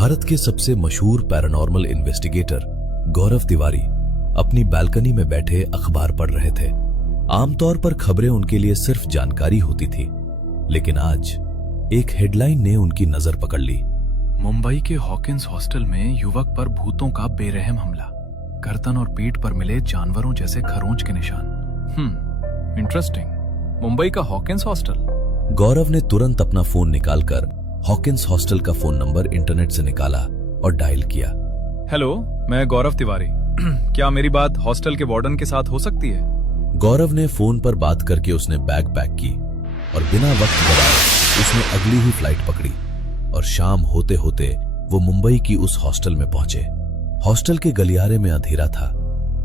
भारत के सबसे मशहूर पैरानॉर्मल इन्वेस्टिगेटर गौरव तिवारी अपनी बालकनी में बैठे अखबार पढ़ रहे थे। आमतौर पर खबरें उनके लिए सिर्फ जानकारी होती थी, लेकिन आज एक हेडलाइन ने उनकी नजर पकड़ ली। मुंबई के हॉकिंस हॉस्टल में युवक पर भूतों का बेरहम हमला, गर्दन और पीठ पर मिले जानवरों जैसे खरोंच के निशान। इंटरेस्टिंग। मुंबई का हॉकिंस हॉस्टल। गौरव ने तुरंत अपना फोन निकालकर हॉकिंस हॉस्टल का फोन नंबर इंटरनेट से निकाला और डायल किया। हेलो, मैं गौरव तिवारी। क्या मेरी बात हॉस्टल के वार्डन के साथ हो सकती है? गौरव ने फोन पर बात करके उसने बैग पैक की और बिना वक्त गवाए उसने अगली ही फ्लाइट पकड़ी और शाम होते होते वो मुंबई की उस हॉस्टल में पहुंचे। हॉस्टल के गलियारे में अंधेरा था।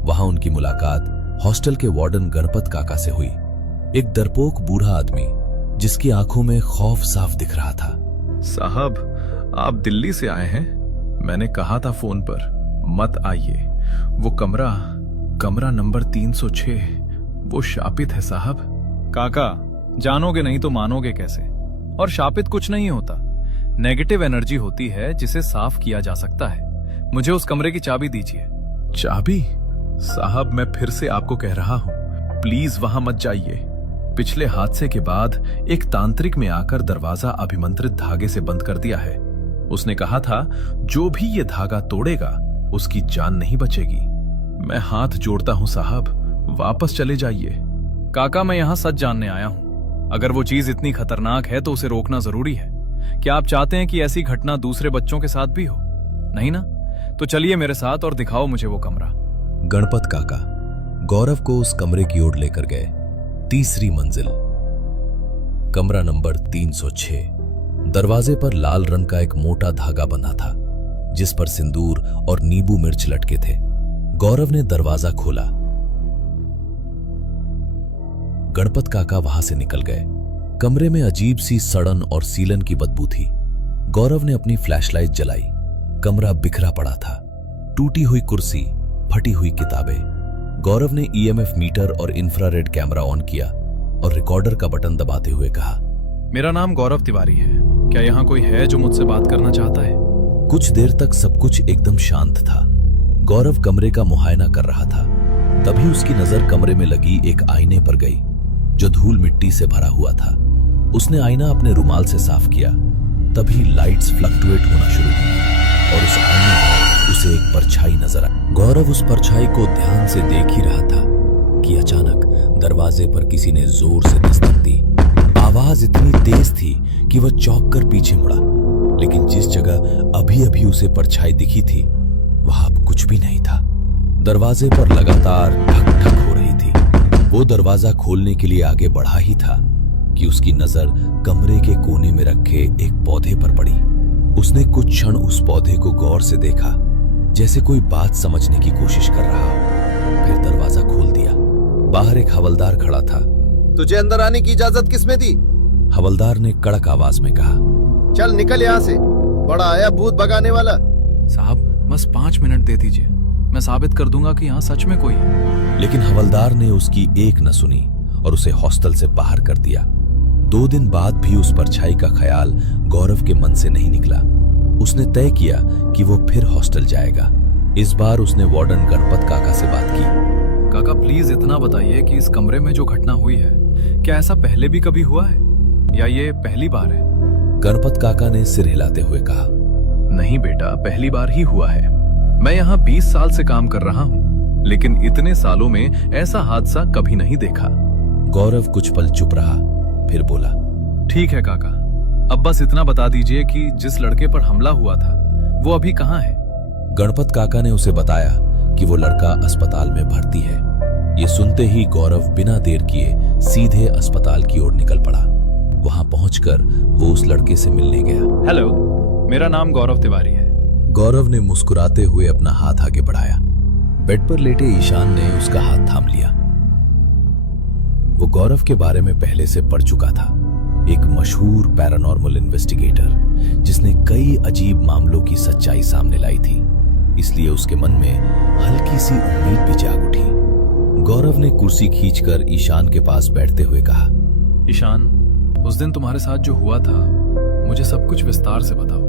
वहां उनकी मुलाकात हॉस्टल के वार्डन गणपत काका से हुई, एक डरपोक बूढ़ा आदमी जिसकी आंखों में खौफ साफ दिख रहा था। साहब, आप दिल्ली से आए हैं? मैंने कहा था फोन पर मत आइए। वो कमरा नंबर 306 वो शापित है साहब। काका, जानोगे नहीं तो मानोगे कैसे? और शापित कुछ नहीं होता, नेगेटिव एनर्जी होती है जिसे साफ किया जा सकता है। मुझे उस कमरे की चाबी दीजिए। चाबी? साहब, मैं फिर से आपको कह रहा हूं, प्लीज वहां मत जाइए। पिछले हादसे के बाद एक तांत्रिक में आकर दरवाजा अभिमंत्रित धागे से बंद कर दिया है। उसने कहा था जो भी ये धागा तोड़ेगा उसकी जान नहीं बचेगी। मैं हाथ जोड़ता हूं साहब, वापस चले जाइए। काका, मैं यहां सच जानने आया हूं। अगर वो चीज इतनी खतरनाक है तो उसे रोकना जरूरी है। क्या आप चाहते हैं कि ऐसी घटना दूसरे बच्चों के साथ भी हो? नहीं ना? तो चलिए मेरे साथ और दिखाओ मुझे वो कमरा। गणपत काका गौरव को उस कमरे की ओर लेकर गए। तीसरी मंजिल, कमरा नंबर 306। दरवाजे पर लाल रंग का एक मोटा धागा बंधा था जिस पर सिंदूर और नींबू मिर्च लटके थे। गौरव ने दरवाजा खोला। गणपत काका वहां से निकल गए। कमरे में अजीब सी सड़न और सीलन की बदबू थी। गौरव ने अपनी फ्लैशलाइट जलाई। कमरा बिखरा पड़ा था, टूटी हुई कुर्सी, फटी हुई किताबें। गौरव ने ईएमएफ मीटर और इंफ्रारेड कैमरा ऑन किया और रिकॉर्डर का बटन दबाते हुए कहा, मेरा नाम गौरव तिवारी है। क्या यहाँ कोई है जो मुझसे बात करना चाहता है? कुछ देर तक सब कुछ एकदम शांत था। गौरव कमरे का मुआयना कर रहा था। तभी उसकी नजर कमरे में लगी एक आईने पर गई जो धूल मिट्टी से भरा हुआ था। उसने आईना अपने रुमाल से साफ किया। तभी लाइट्स फ्लक्चुएट होना शुरू हुई और उस आईने में उसे एक परछाई नजर आई। गौरव उस परछाई को ध्यान से देख ही रहा था कि अचानक दरवाजे पर किसी ने जोर से दस्तक दी। आवाज इतनी तेज थी कि वह चौंक कर पीछे मुड़ा, लेकिन जिस जगह अभी अभी उसे परछाई दिखी थी वहां अब कुछ भी नहीं था। दरवाजे पर लगातार ठक ठक हो रही थी। वो दरवाजा खोलने के लिए आगे बढ़ा ही था कि उसकी नजर कमरे के कोने में रखे एक पौधे पर पड़ी। उसने कुछ क्षण उस पौधे को गौर से देखा, जैसे कोई बात समझने की कोशिश कर रहा हो। फिर दरवाजा खोल दिया। बाहर एक हवलदार खड़ा था। तुझे अंदर आने की इजाजत किसने दी? हवलदार ने कड़क आवाज में कहा। चल निकल यहाँ से, बड़ा आया भूत भगाने वाला। साहब, बस 5 मिनट दे दीजिए, मैं साबित कर दूंगा कि यहाँ सच में कोई है। लेकिन हवलदार ने उसकी एक न सुनी और उसे हॉस्टल से बाहर कर दिया। 2 दिन बाद भी उस परछाई का ख्याल गौरव के मन से नहीं निकला। उसने तय किया कि वो फिर हॉस्टल जाएगा। इस बार उसने वार्डन गणपत काका से बात की। काका, प्लीज इतना बताइए कि इस कमरे में जो घटना हुई है, क्या ऐसा पहले भी कभी हुआ है या ये पहली बार है? गणपत काका ने सिर हिलाते हुए कहा, नहीं बेटा, पहली बार ही हुआ है। मैं यहाँ 20 साल से काम कर रहा हूँ, लेकिन इतने सालों में ऐसा हादसा कभी नहीं देखा। गौरव कुछ पल चुप रहा, फिर बोला, ठीक है काका, अब बस इतना बता दीजिए कि जिस लड़के पर हमला हुआ था वो अभी कहाँ है? गणपत काका ने उसे बताया कि वो लड़का अस्पताल में भर्ती है। ये सुनते ही गौरव बिना देर किए सीधे अस्पताल की ओर निकल पड़ा। वहां पहुंचकर वो उस लड़के से मिलने गया। हेलो, मेरा नाम गौरव तिवारी है। गौरव ने मुस्कुराते हुए अपना हाथ आगे बढ़ाया। बेड पर लेटे ईशान ने उसका हाथ थाम लिया। वो गौरव के बारे में पहले से पढ़ चुका था, एक मशहूर पैरानॉर्मल इन्वेस्टिगेटर जिसने कई अजीब मामलों की सच्चाई सामने लाई थी। इसलिए उसके मन में हल्की सी उम्मीद भी जाग उठी। गौरव ने कुर्सी खींचकर ईशान के पास बैठते हुए कहा, ईशान, उस दिन तुम्हारे साथ जो हुआ था मुझे सब कुछ विस्तार से बताओ।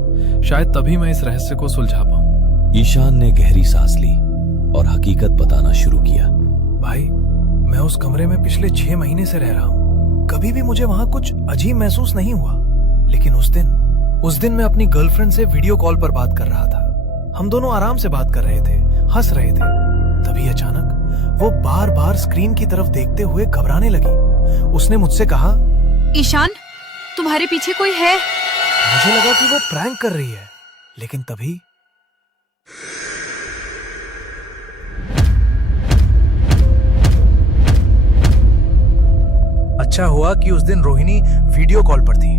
शायद तभी मैं इस रहस्य को सुलझा पाऊं। ईशान ने गहरी सांस ली और हकीकत बताना शुरू किया। भाई, मैं उस कमरे में पिछले 6 महीने से रह रहा हूँ। कभी भी मुझे वहां कुछ अजीब महसूस नहीं हुआ, लेकिन उस दिन मैं अपनी गर्लफ्रेंड से वीडियो कॉल पर बात कर रहा था। हम दोनों आराम से बात कर रहे थे, हंस रहे थे। तभी अचानक वो बार बार स्क्रीन की तरफ देखते हुए घबराने लगी। उसने मुझसे कहा, ईशान, तुम्हारे पीछे कोई है। मुझे लगा कि वो प्रैंक कर रही है, लेकिन तभी अच्छा हुआ कि उस दिन रोहिणी वीडियो कॉल पर थी,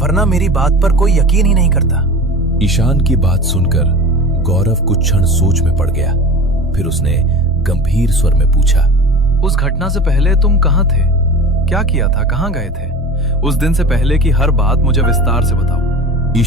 वरना मेरी बात पर कोई यकीन ही नहीं करता। ईशान की बात सुनकर गौरव कुछ क्षण सोच में पड़ गया। फिर उसने गंभीर स्वर में पूछा, उस घटना से पहले तुम कहाँ थे? क्या किया था? कहाँ गए थे? उस दिन से पहले की हर बात मुझे विस्तार से बताओ।